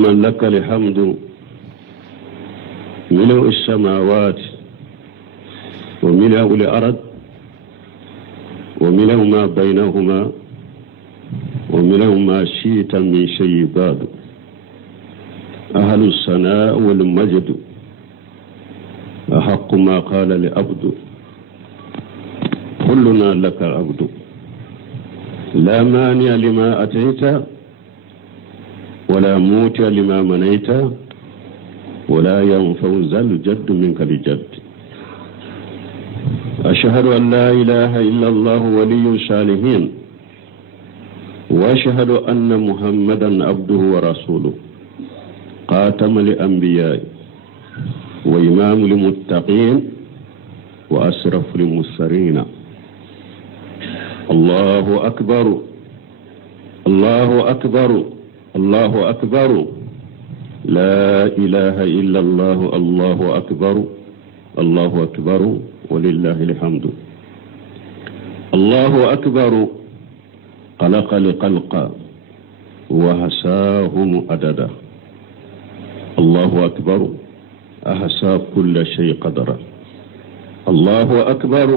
من لك الحمد ملء السماوات وملء الأرض وملء ما بينهما وملء ما شئت من شيء بعد. أهل الثناء والمجد أحق ما قال لعبد كلنا لك عبد لا مانع لما أتيت ولا موت لما منيت ولا ينفع ذا الجد منك الجد. أشهد أن لا إله إلا الله ولي الصالحين وأشهد أن محمدا عبده ورسوله خاتم الأنبياء وإمام المتقين وأشرف المرسلين. الله أكبر الله أكبر الله أكبر لا إله إلا الله. الله أكبر الله أكبر ولله الحمد. الله أكبر خلق الخلق وحصاهم عددا. الله أكبر أحصى كل شيء قدرا. الله أكبر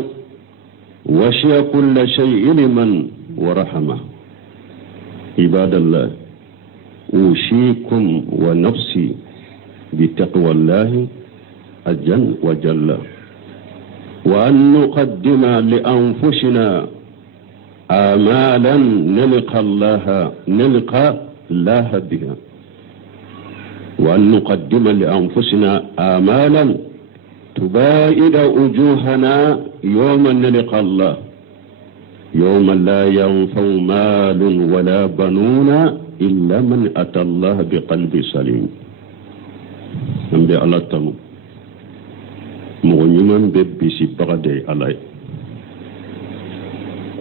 وشى كل شيء علما ورحمة. عباد الله أوصيكم ونفسي بتقوى الله عز وجل وأن نقدم لأنفسنا آمالا نلقى الله بها، وأن نقدم لأنفسنا آمالا تباعد وجوهنا يوم نلقى الله، يوم لا ينفع مال ولا بنون إلا من أتى الله بقلب سليم. نبي الله تمو مغنيمان ببسي بغدي علي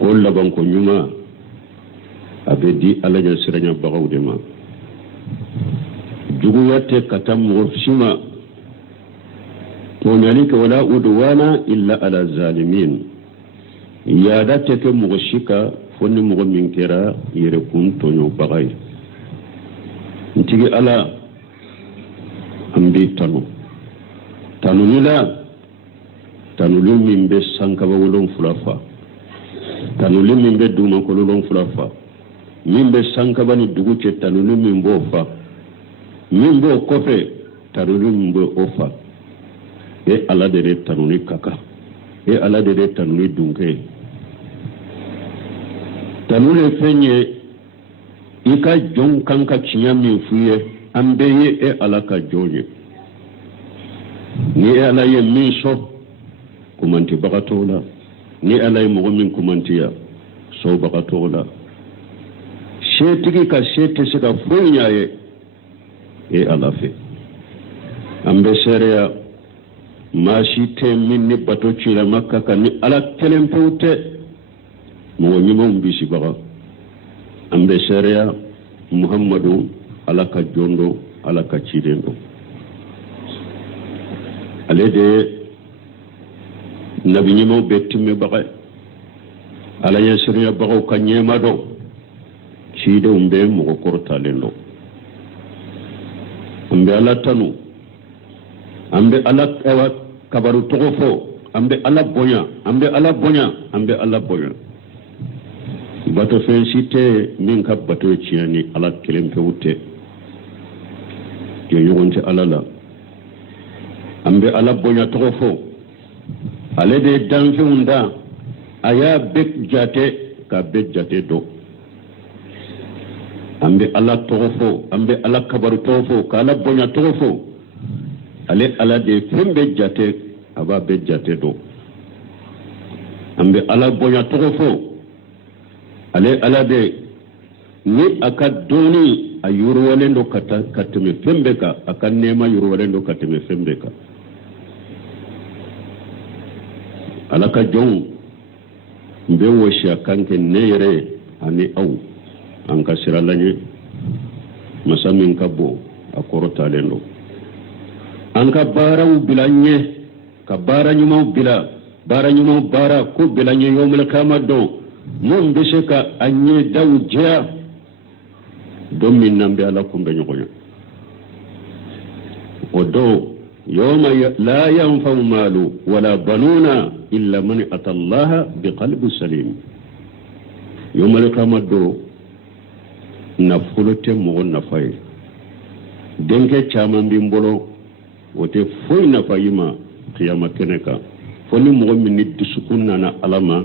قول لبنكو نيما أبدي على جسرنا بغو دما جغويات كتم غفشما ونالك ولا أدوانا إلا على الظالمين. يادتك مغشكا فن مغمين كرا يركون تونيو بغاي نتيجي على أمبي تانو نلا تانو لمن بس سانكبا ولون فلافا تانو لمن بس دوما كولون فلافا من بس سانكبا ندوغوچه تانو لمن بوفا من بو كوفي تانو لمن بو اوفا e ala de tanu ni kaka e ala de tanu ni dunke tanu le fenye ika jon kanka chinya mi fuye ambeye e ala ka jonye ni ala ye miso kumanti bagatola ni ala ye mu'min kumantiya so bagatola shetigi ka shete sika funya ye e ala fe ambe sereya mashi te min ni bato cila makka ka ni ala kelen pewte mo nyimon bisi baga ambe sharia muhammadu ala ka jondo ala ka cidendo ale de nabi nyimo betimme baga ala ya sharia baga ka nyema do cide umbe mo ko kortalendo ambe ala tanu ambe ala kabaru togofo ambe ala bonya ambe ala bonya ambe ala bonya bato fensite min ka bato ciani ala kelempe wutte je yogonte ala la ambe ala bonya togofo ale de danfe unda aya bek jate ka bek jate do ambe ala togofo ambe ala kabaru togofo ka ala bonya togofo ale ala de fembe jate aba be jate do ambe ala bonya togofo ale ala de ni akadoni ayurwalendo kateme fembe ka akanema yurwalendo kateme fembe ka ala ka jon mbe woshi akanke neyre ani au anka siralanye masamin kabo akorota lendo anka baraw bilanye ka bara nyuma bara ko bilanye yomul kamado mon bisheka anye dawja don min nambe ala kumbe nyogoyo أخذوا يوم لا ينفع مال ولا بنون إلا من أتى الله بقلب سليم يوم القيامة دو نفولت مغن نفاي دنك چامان بيمبولو وتي فوي نفايما قيامة كنكا فوني مغن من دسكون نانا ألاما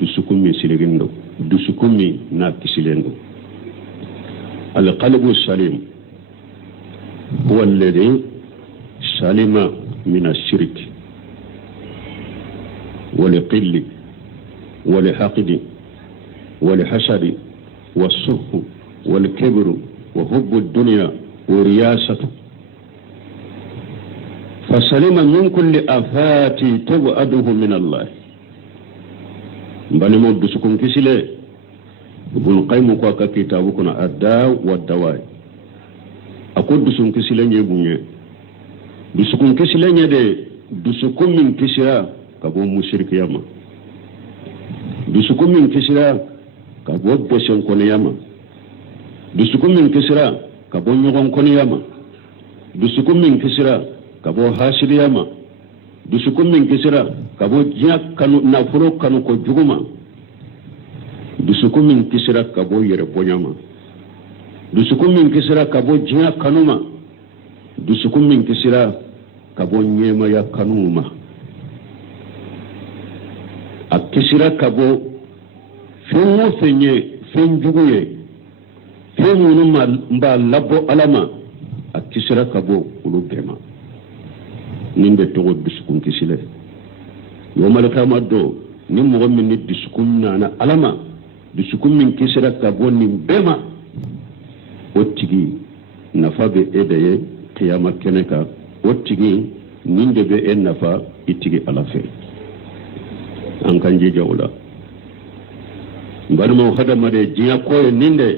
دسكون من سيلغندو دسكون من ناكسلندو القلب السليم هو الذي سلم من الشرك ولقل ولحقد ولحسد والسخط والكبر وحب الدنيا ورياسة فسلم من كل آفات تبعده من الله بني مود سكون كسله ابن قيم كوكا كتابكنا الداء والدواء أقول دسون كسله يبونيه dusukun kisilenye de dusukun min kisira kabo mushrikiyama dusukun min kisira kabo besen koniyama dusukun min kisira kabo nyogon koniyama dusukun min kisira kabo hasiliyama dusukun min kisira kabo jiya kanu nafuro kanu ko juguma dusukun min kisira kabo yere bonyama dusukun min kisira kabo jiya kanuma dusukun min kisira kabo nyema ya kanuma akisira kabo fenwo fenye fenjuguye fenwo mba labo alama akisira kabo ulubema ninde togo dusukun kisile yomal kama do ni mo min ni dusukun na alama dusukun min kisira kabo ni bema otigi nafabe edeye qiyama keneka wottigi ninde be en nafa itigi alafe an kan je jawla barmo hadama de jiya ko ninde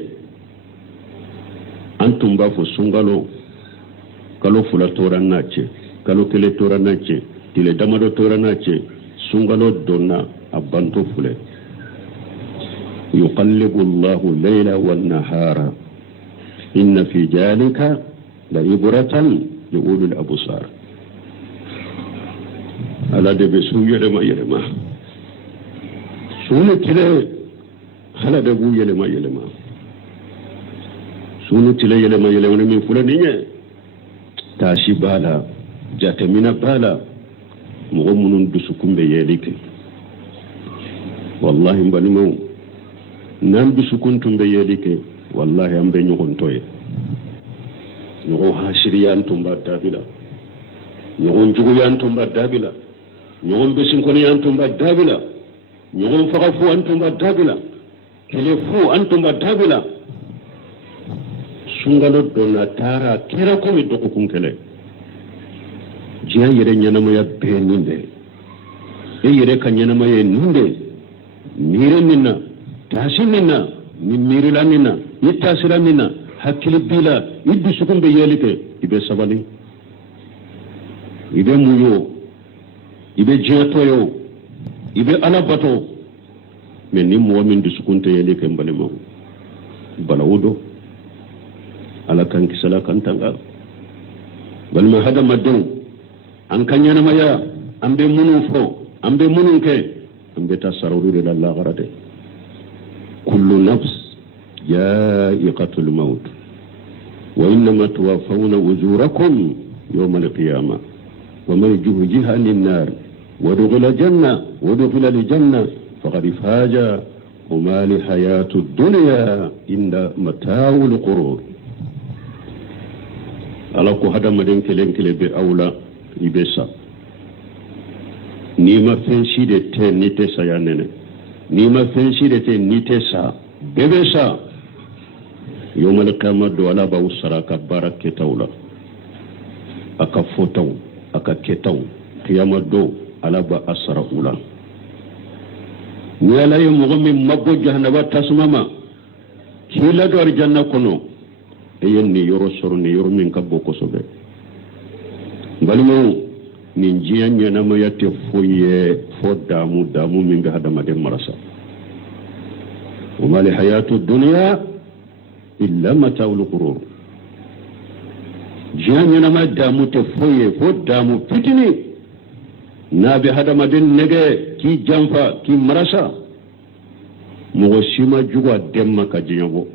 antum ba fo sungalo kalo fula tora nace kalo kele tora nace tile damado tora nace sungalo donna abanto fule yuqallibu Allahu al-layla wan-nahara inna fi dhalika la ibratan li ulil absar ala de be su yelema sunu tile hala de bu yelema sunu tile yelema min fulani nye tashi bala jatamina bala mo munun dusukumbe yelike wallahi mbalimo nan dusukuntumbe yelike wallahi ambe nyugon toye ñogon hasiriyan tumba dabila ñogon juguyan tumba dabila ñogon besinkoniyan tumba dabila ñogon faga fu an tumba dabila kele fu an tumba dabila sungalo dona tara kera komi dokukun kele jiyan yere ñanamaya bee ninde e yere ka ñanamaya ninde mire ninna tasi ninna ni mirila ninna ni tasira ninna hakkili bila iddu sukun be yelike ibe sabali ibe muyo ibe jetoyo ibe alabato men ni mo min du sukun te yelike mbale mo balawudo ala kan kisala kan tanga balma hada madon an kanyana maya ambe munu fo ambe munun ke ambe tasaruru de Allah garade kullu nafs جائقة الموت وإنما توفون أجوركم يوم القيامة ومن زحزح عن النار ودخل الجنة فقد فاز وما لحياة الدنيا إلا متاع الغرور alako hada maden kelen be aula ibesa ni ma fenshi de te ni te sa yanene ni ma fenshi de te ni te sa bebesa yomal qiyamah do ala ba usara ka barake tawla aka fotaw aka ketaw qiyamah do ala ba asra ula ni ala yo mogami mabbo jahannaba tasmama kila do arjanna kono eyen ni yoro soro ni yoro min kabbo ko sobe balimo ni njiya nyana ma yatte foye fo damu min ga hadama de marasa وما لحياة الدنيا إلا متاع الغرور jiya ñanama damu te foye fo damu fitini naabe hadamaden nege ki janfa ki marasa mogo sima jugo a demma ka jiya bo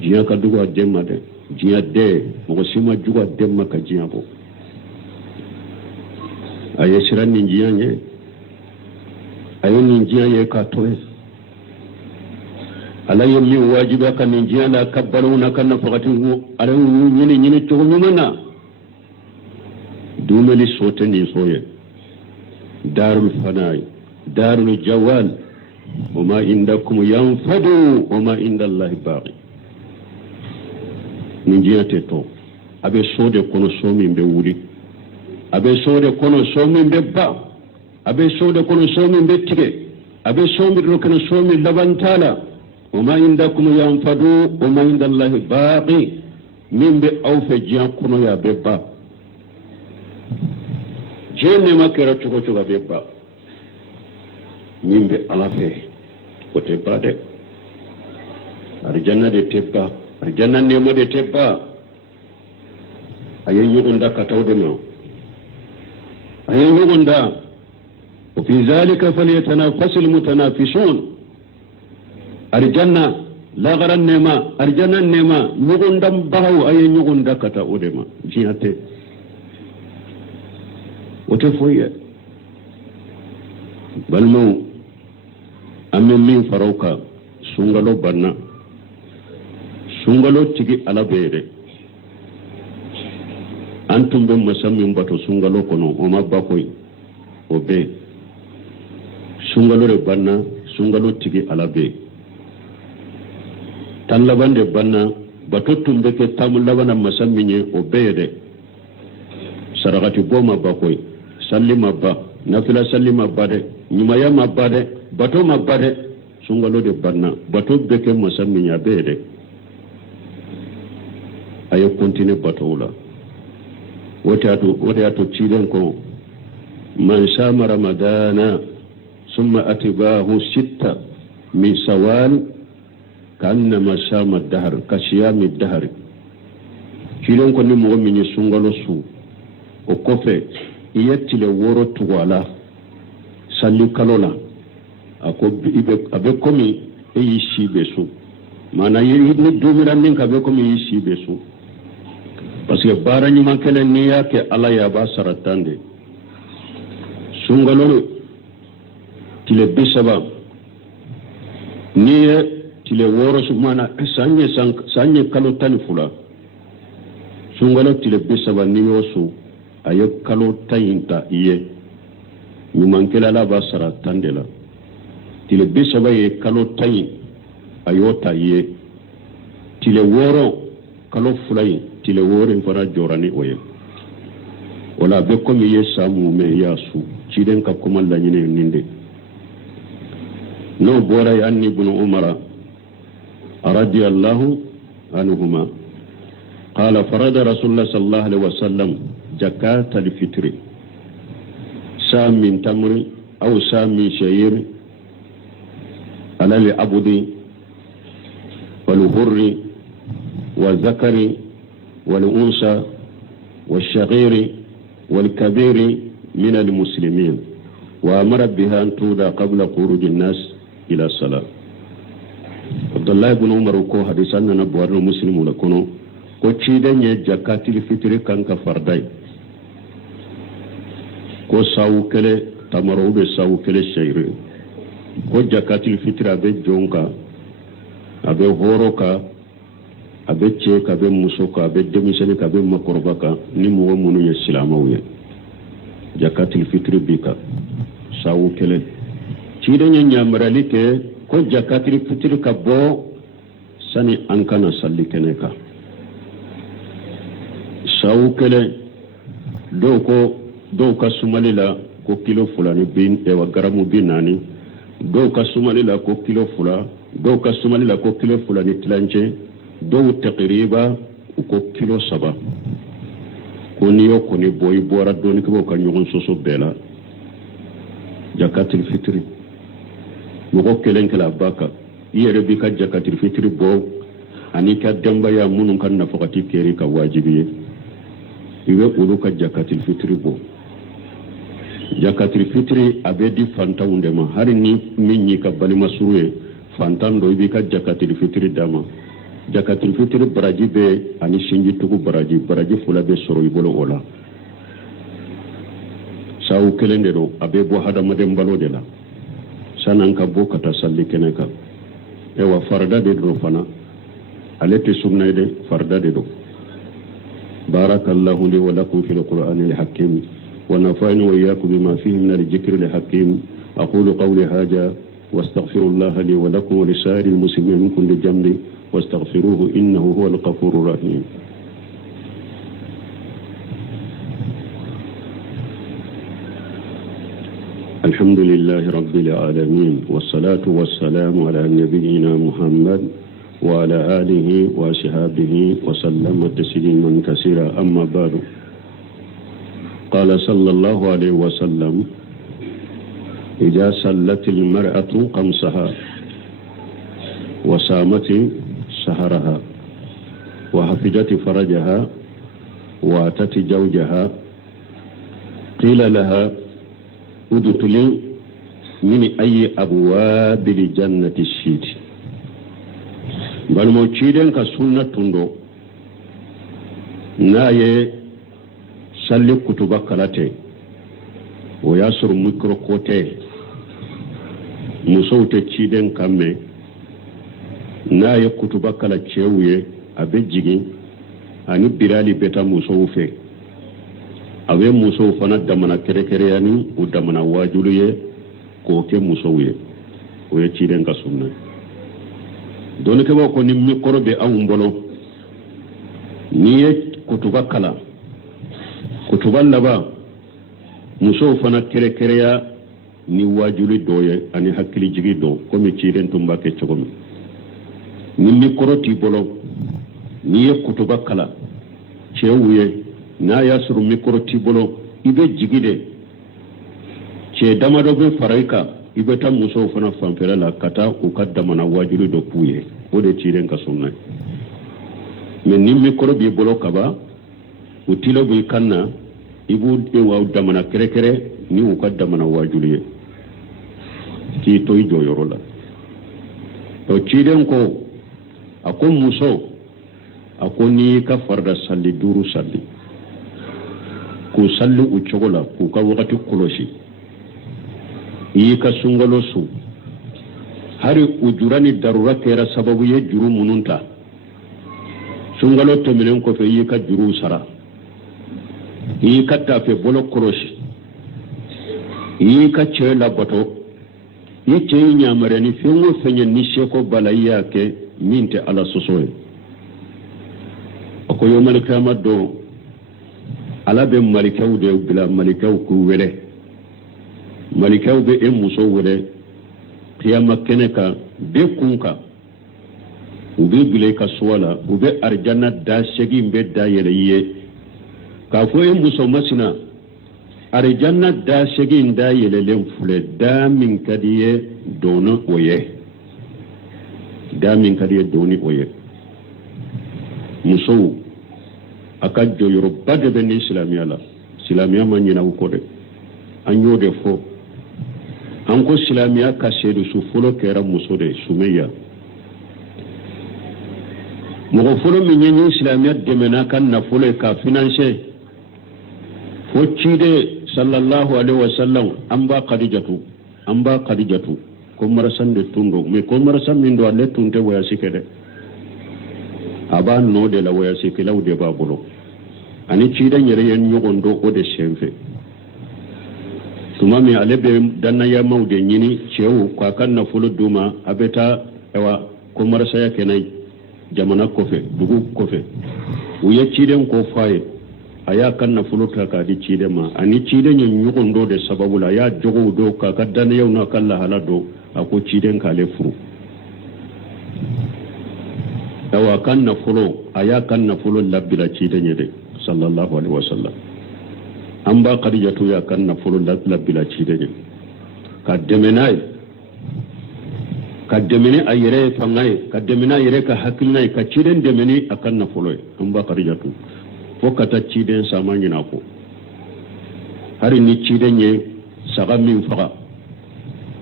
jiya ka dugo a demma de jiya de mogo sima jugo a demma ka jiya bo aye siran nin jiya nye aye nin jiya ye ka toye ala ye min wajiba ka nin jiya la kabbaluna kanna fakati ala ñini cogo ñumana dumeli sote ni soye darul fanai darul jawal wama indakum yanfadu wama inda allahi baqi nin jiya te to abe sode kono somin be wuri abe sode kono somin be ba abe sode kono somin be tige abe somin kono somin labantala wama indakum yanfadu wama inda allahi baqi min be awfe jiya kono ya be ba jenne makera cogo coga be ba min be ala fe ko te ba de arjanna de tebba arjanna nemo de tebba ayen yugonda ka tawde no ayen yugonda wa fi zalika falyatanafasul mutanafisun arjanna la garan nema arjanna nema yugondam bahaw ayen yugonda ka tawde ma jiyate wote foye balmaw amme min farauka sungalo banna sungalo tigi ala beere antum be masammin bato sungalo kono o mabba koy o be sungalo re banna sungalo tigi ala be tan labande banna bato tumbe ke tamu labana masamminye o beede saragati bo mabba koy salli mabba nafila salli mabba de nyumaya mabba de bato mabba de sungalo de banna bato beke masamminya beede ayo continue bato la wote ato ciden ko man sama ramadana summa atibahu sitta min sawal kannama sama dahar kasiyami dahar ciden ko ni mo min sungalo su o kofe iyettile woro tugwala salli kalola ako abe komi e yi sibe su mana yi ni dumiran nin ka be komi yi sibe su parce que bara nyuma kele ni yake ala ya ba saratande sungalo tile bisaba ni tile woro su mana sanye kalo tani fula sungalo tile bisaba ni yosu ayo kalo tayinta iye nyumankela la ba sara tandela tile bisaba ye kalo tayin ayo ta iye tile woro kalo fulay tile woro fara jorani oye wala be ko mi ye samu me yasu ciden ka kuma la nyine ninde no bora ya anni ibn umara radiyallahu anhuma قال فرض رسول الله صلى الله عليه وسلم زكاة الفطر سام من تمر أو سام من شعير على العبد والحر والذكر والأنثى والصغير والكبير من المسلمين وأمر بها أن تودع قبل خروج الناس إلى الصلاة. عبد الله بن عمر ko hadisan na buwar muslimu la kono ko ciiden ye jakatil fitri kanka farday ko sawu kele tamaro be sawu kele shayre ko jakatil fitri abe jonka abe horoka abe cheka abe musoka abe demiseni ka abe makorbaka ni mo munu ye silamawye jakatil fitri bika sawu kele ciiden ye nyamralike ko jakatil fitri ka bo sani ankana salli keneka sawu kele do ka sumali la ko kilo fulani bin ewa garamu binani do ka sumali la ko kilo fula do ka sumali la ko kilo fulani tilanche do taqriba ko kilo saba ko niyo ko ni boy bora do ni ko ka nyogon soso bela jakatul fitri mo ko kelen kala baka yere bi ka jakatul fitri bo ani ka dembaya munun kan nafaqati keri ka wajibi iwe ulu ka jakatil fitri bo jakatil fitri abedi fanta undema hari ni minni ka balima suruye fantan do ibi ka jakatil fitri dama jakatil fitri baraji be ani shinji tugu baraji fula be soro ibolo ola sawu kelende do abe bo hada madem balo de la sanan ka bo kata salli keneka ewa farda de do fana alati sunna de farda de do barakallahu li wa lakum fil qur'anil hakim wa nafa'ani wa iyyakum bima fihi min al-dhikril hakim aqulu qawli hadha wastaghfirullaha li wa lakum wa lisa'iril muslimin min kulli dhanbin wastaghfiruhu innahu huwal ghafurur rahim. الحمد لله رب العالمين والصلاة والسلام على نبينا محمد وعلى آله وصحبه وسلم تسليما كثيرا أما بعد قال صلى الله عليه وسلم إذا صلت المرأة خمسها وصامت شهرها وحفظت فرجها واتت زوجها قيل لها ادخلي من أي أبواب الجنة الشيت balmo ciden ka sunna tundo naye salli kutuba kalate o yasur mikro kote musawte ciden kamme naye kutuba kala cewuye abe jigi ani birali beta musawfe abe musaw fana damana kere yani o damana wajuluye ko ke musawye o ye ciden ka sunna doni ke ko ni mikoro be awum bolo ni ye kutuba kala kutuba laba muso fana kere ya ni wajuli doye ani hakili jigi do ko mi ciren tumba ke cogomi ni mikoro ti bolo ni ye kutuba kala cewuye na yasuru mikoro ti bolo ibe jigide ce damado be faraika ibe ta muso fana fanfere la kata u kaddama na wajulu do puye o de ciren ka sunna men ni mikoro bi bolo kaba u tilo bi kanna ibu de wa damana kere ni u kaddama na wajulu ki to ijo yorola to ciren ko akon muso akoni ka farda salli duru salli ku sallu u chogola ku ka wakati koloshi yi ka sungalo su hari ujurani darura kera sababu ye juru mununta sungalo temelen ko fe yi ka juru sara yi ka tafe bolo koroshi yi ka chela bato yi che nyamare ni fengo fenye ni sheko balaiya ke minte ala sosoe ako yo malika maddo ala be malikaw de bila malikaw ku wele malikaw be muso wele qiyama keneka be kunka ube bile ka suwala ube arjanna da shegi be da yele ka fo muso masina arjanna da shegi da yele len fule da min kadiye dono oye da min kadiye doni oye muso aka joyoro bade be ni islamiya la islamiya man nyina ko de anyo de fo an ko islamiya ka sedu su folo kera muso de sumeya mo folo mi nyi islamiya de mena kan na folo ka finance fo cide sallallahu alaihi wasallam amba khadijatu ko marasan de tundo me ko marasan min do alle tunte waya sikede aba no de la waya sikela de babulo ani cide nyere yen nyogondo o de senfe tuma mi alebe danna ya maude nyini cewu kwa kan na fulu duma abeta ewa ko marasa ya kenai jamana kofe dugu kofe uye ciden ko faye aya kan na fulu ta ka di cide ma ani cide nyen nyogondo de sababula ya jogo do ka kadana yau na kala halado ako ciden ka le furu ewa kan na fulu aya kan na fulu labila cide nyede sallallahu alaihi wasallam an ba khadijatu ya kan na furu labila ci da ka demenai ka demene a yere fangaye ka demene a yere ka hakilnaye ka ciden demene akan nafoloye amba Khadijatu fo kata ciden sama ñina ko hari ni ciden ye saga min faga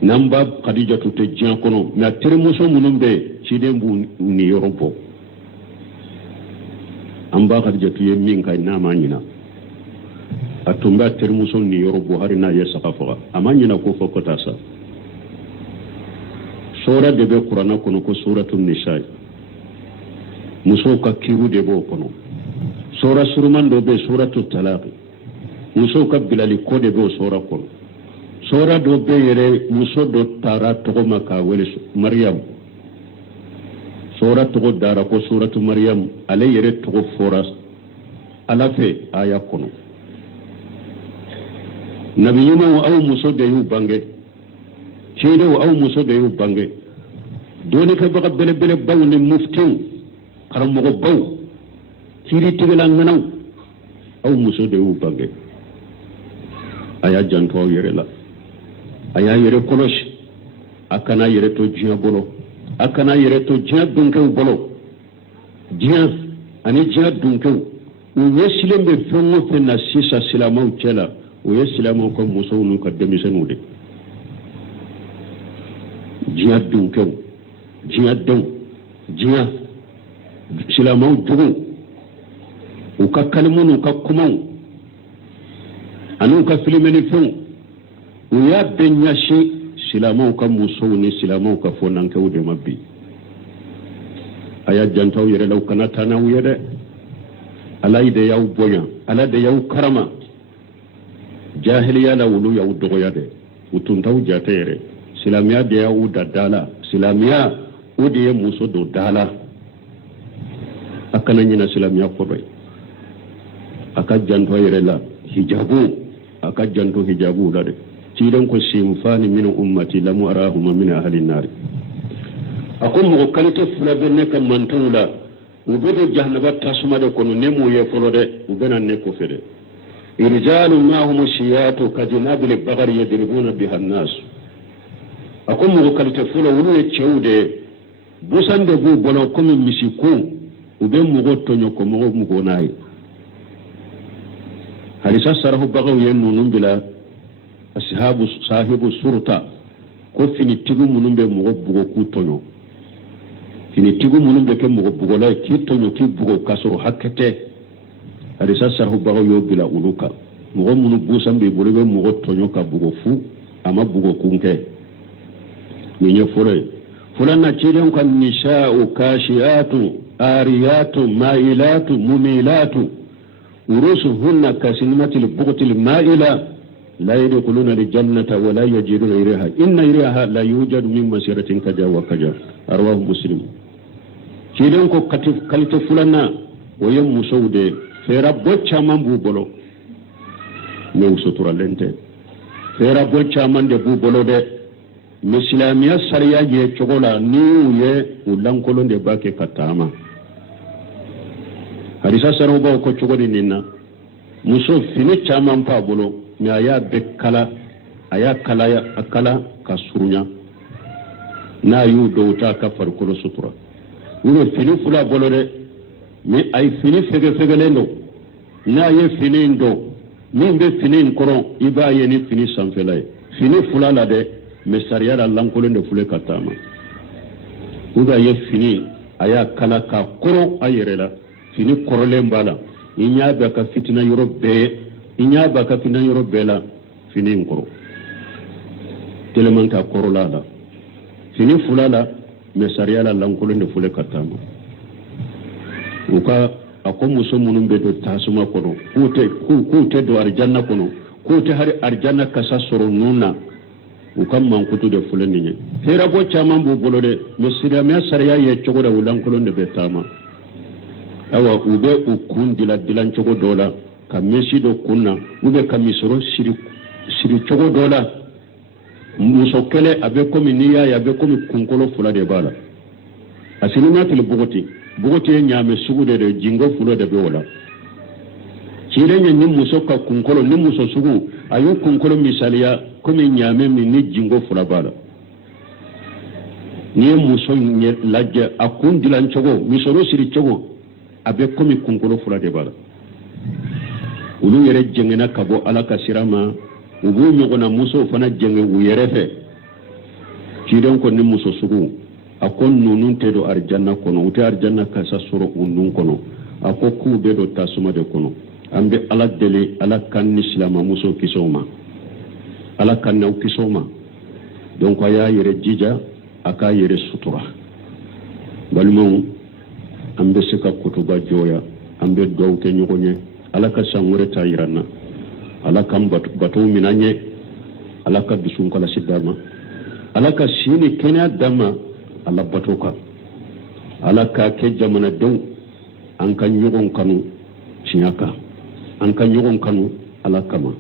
namba Khadijatu te jiyan kono mais tere muso munun be ciden bu ni yorobo amba Khadijatu ye min kay nama ñina atumba tere muso ni yorobo hari na ye saga faga ama ñina ko fo kota sa sura de be Qur'ana kono ko suratul nisa muso ka kiru de bo kono sura surman do be suratul talaq muso ka bilali ko de be sura kono sura do be yere muso do tara to maka wele maryam sura to dara ko suratul maryam ale yere to fora ala fe aya kono nabiyuna wa aw muso de yu bange cede wa aw muso de yu bange doni ka baka bele bele baw ni muftin karam mo baw ciri tigala nganaw aw muso de yu bange aya janto yere la aya yere kolosh akana yere to jiya bolo akana yere to jiya dunkew bolo jiya ani jiya dunkew u yesilembe fengo fenna sisa silamaw cela u yesilamaw ko muso nu ka demisenu de jiya dunkew jiya don jiya silamaw jugu u ka kalmunu ka kumaw anu ka filimeni fen u ya benyashi silamaw ka muso ni silamaw ka fonankew de mabbi aya jantaw yere law kana tanaw yede alay de yaw bonya ala de yaw karama jahiliya la wulu yaw dogoya de utuntaw jate yere silamiya de yaw dadala silamiya o de muso do dala akana nyina silamiya ko bay aka janto yere la hijabu aka janto hijabu la de tidan ko simfani min ummati lam arahuma min ahli an-nar akum mo kalite fula benne kam mantula ubedo jahannaba tasuma de kono nemu ye folo de ubena ne ko fede irjalu ma hum shiyatu kajnabil baghar yadribuna biha an-nas akum mo kalite fula wulu ye chewde busande bu bolo komi misiku ube mo tonyo ko mo nayi halisa sarahu bagaw yennu numbila sahibu surta ko fini tigu munumbe mo bugo ku tonyo fini tigu munumbe ke mo bugo la ki tonyo ki bugo kasoro hakete halisa sarahu bagaw yobila uluka mo munu busambe bolobe mo tonyo ka bugo fu ama bugo kunke ni nyefore fulana chiren kan nisa'u kashiyatu ariyatu mailatu mumilatu urusuhunna kasinimatil buqtil maila la yadkhuluna aljannata wa la yajiduna iriha inna iriha la yujadu min masiratin kaja wa kaja arwahu muslim chiren ko katif kalite fulana woyem musawde fera bocca mambu bolo ne usutura lente fera bocca mande bu bolo de mislamiya sariya je chogola ni ye ulankolo de bake katama hadisa saro ba ko chogodi ninna muso fini chaman pa bolo mi aya bekala aya kala ya akala kasurunya na yu douta ka farkolo sutura wo fini fula bolo de mi ay fini fege fege lendo na ye fini ndo mi be fini nkoro iba ye ni fini sanfelay fini fula la de mesariya la lankolo de fule katama uda ye fini aya kala ka koro ayerela fini korolen bala inya ba ka fitina yorobe inya ba ka fitina yorobe la fini nkoro telemanta korola la fini fulala mesariya la lankolo de fule katama uka akomu so munum be do tasuma kono kute do arjanna kono kute hari arjanna kasa soro nuna ukam man kutu de fulani ne hera bo chaman bu bolo de mesira me sariya ye chogo da ulan kolon de betama awa ube ukun dilan chogo dola ka mesi do kunna ube kamisoro siri chogo dola muso kele abe komi niya ya abe komi kunkolo fula de bala asini na tele bugoti nyame sugu de jingo fulo de be wala cirenya ni muso ka kunkolo ni muso sugu ayu kunkolo misaliya komi nyame mi ni jingo fula bala ni muso lajja akundilan chogo misoro siri chogo abe komi kunkolo fura de bala ulu yere jengena kabo ala kasirama ubu nyogona muso fana jenge u yere fe kidon ko ni muso sugu akon nunun tedo arjanna kono uti arjanna kasa soro unun kono ako ku be do tasuma de kono ambe ala dele ala kan islama muso kisoma ala kan naw kisoma donc aya yere jija aka yere sutura balmon ambe sika kutuba joya ambe dow ke nyogonye ala ka sangure tayirana ala kam batu minanye ala ka bisun kala sidama ala ka sini kenya dama ala batoka ala ka ke jamana don an kan nyogon kanu chinyaka an kan nyogon kanu ala kama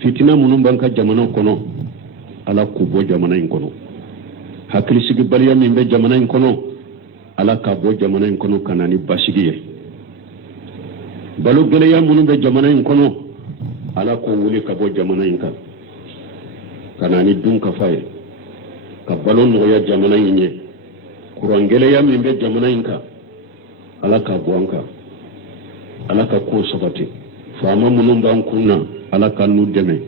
fitina munun banka jamana kono ala kubo jamana in kono hakili sigi baliya min be jamana in kono ala ka bo jamana in kono kanani basigiye balu geleya munun be jamana in kono ala ko wuli ka bo jamana in kan kanani dun ka faye ka balon no ya jamana in ye kuran geleya min be jamana in ka ala ka bo anka ala ka ko sabati fama munun ban kunna ala kan nu deme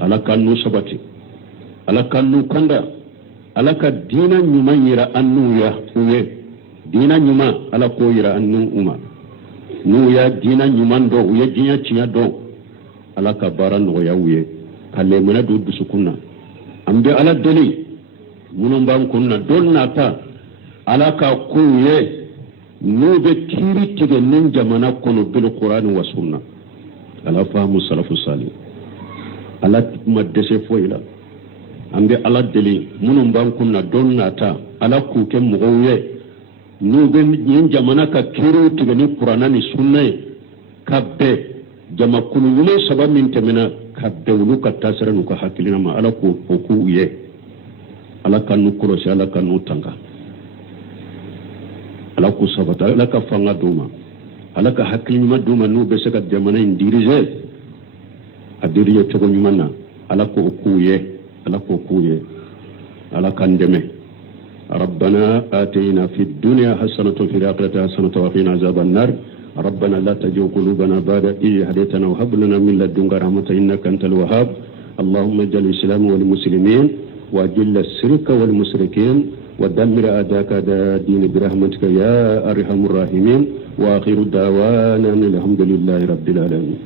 ala kan nu sabati ala kan nu kanda ala ka dina nyuma yira annu ya uye dina nyuma ala ko yira annu uma nu ya dina nyuma ndo uye dina cinya do ala ka baran no ya uye kalle mena do dusukunna ambe ala doli munun ban kunna donna ta ala ka kuye nu be kiri tige nin jamana kono bil qur'an wa sunna ala fahimu salafu salih ala madese foila ambe ala deli munun ban kunna don nata ala kuke mugoye nu be yin jamana ka kiro tige ni qur'ana ni sunna kabbe jama kunu yule sabab min temena kabbe wulu ka tasara nu ka hakilina ma ala ko ku ye ala kanu kurosi ala kanu tanga ala ku sabata ala ka fanga duma ala ka hakilima duma nu be saka jamana in dirije adiriye to nyumana ala ko ku ye ala ko kuye ala kandeme ربنا آتينا في الدنيا حسنة وفي الآخرة حسنة وقنا عذاب النار ربنا لا تزغ قلوبنا بعد إذ هديتنا وهب لنا من لدنك رحمة إنك أنت الوهاب اللهم اجعل الإسلام والمسلمين وأذل الشرك والمشركين ودمر أعداءك أعداء الدين برحمتك يا أرحم الراحمين وآخر دعوانا الحمد لله رب العالمين.